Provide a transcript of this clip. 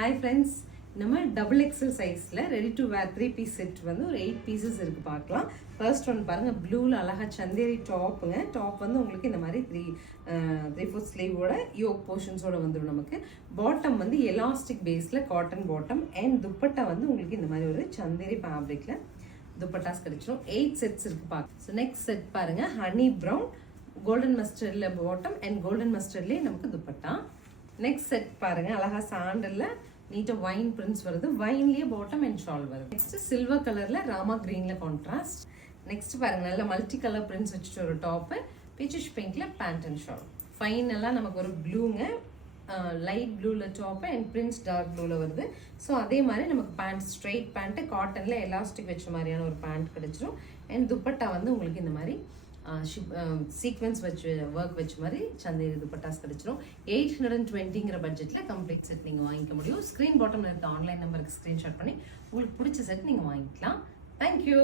Hi friends, நம்ம double XL சைஸில் ready to wear 3-piece set வந்து ஒரு 8 pieces இருக்குது பார்க்கலாம். ஃபர்ஸ்ட் ஒன் பாருங்கள், ப்ளூவில் அழகாக சந்தேரி டாப்புங்க. டாப் வந்து உங்களுக்கு இந்த மாதிரி 3/4 ஸ்லீவோட யோக் போர்ஷன்ஸோட வந்துடும். நமக்கு பாட்டம் வந்து எலாஸ்டிக் பேஸில் காட்டன் பாட்டம் அண்ட் துப்பட்டா வந்து உங்களுக்கு இந்த மாதிரி ஒரு சந்தேரி ஃபேப்ரிக்கில் துப்பட்டாஸ் கிடைச்சிடும். 8 செட்ஸ் இருக்குது பார்க்க. ஸோ நெக்ஸ்ட் செட் பாருங்கள், ஹனி ப்ரௌன் கோல்டன் மஸ்டர்டில் பாட்டம் அண்ட் கோல்டன் மஸ்டர்ட்லேயே நமக்கு துப்பட்டா. நெக்ஸ்ட் செட் பாருங்கள், அழகாக சாண்டலில் நீட்டாக வைன் பிரிண்ட்ஸ் வருது, வைன்லேயே பாட்டம் அண்ட் ஷால் வருது. நெக்ஸ்ட் சில்வர் கலரில் ராமா க்ரீனில் கான்ட்ராஸ்ட். நெக்ஸ்ட் பாருங்க, நல்ல மல்டி கலர் பிரிண்ட்ஸ் வச்சுட்டு ஒரு டாப்பு, பீச்சிஷ் பிங்க்ல பேண்ட் அண்ட் ஷால். ஃபைனலாக நமக்கு ஒரு ப்ளூங்க, லைட் ப்ளூவில் டாப்பு அண்ட் பிரிண்ட்ஸ் டார்க் ப்ளூவில் வருது. ஸோ அதே மாதிரி நமக்கு பேண்ட் ஸ்ட்ரெயிட் பேண்ட்டு காட்டனில் எலாஸ்டிக் வச்ச மாதிரியான ஒரு பேண்ட் கிடைச்சிடும். அண்ட் துப்பட்டா வந்து உங்களுக்கு இந்த மாதிரி சீக்வன்ஸ் வச்சு ஒர்க் வச்ச மாதிரி சந்தேரி துப்பட்டாஸ் கிடைச்சிடும். 820ங்கிற பட்ஜெட்டில் கம்ப்ளீட் செட் நீங்கள் வாங்கிக்க முடியும். ஸ்க்ரீன் பாட்டமில் இருக்க ஆன்லைன் நம்பருக்கு ஸ்க்ரீன்ஷாட் பண்ணி உங்களுக்கு பிடிச்ச செட் நீங்கள் வாங்கிக்கலாம். தேங்க்யூ.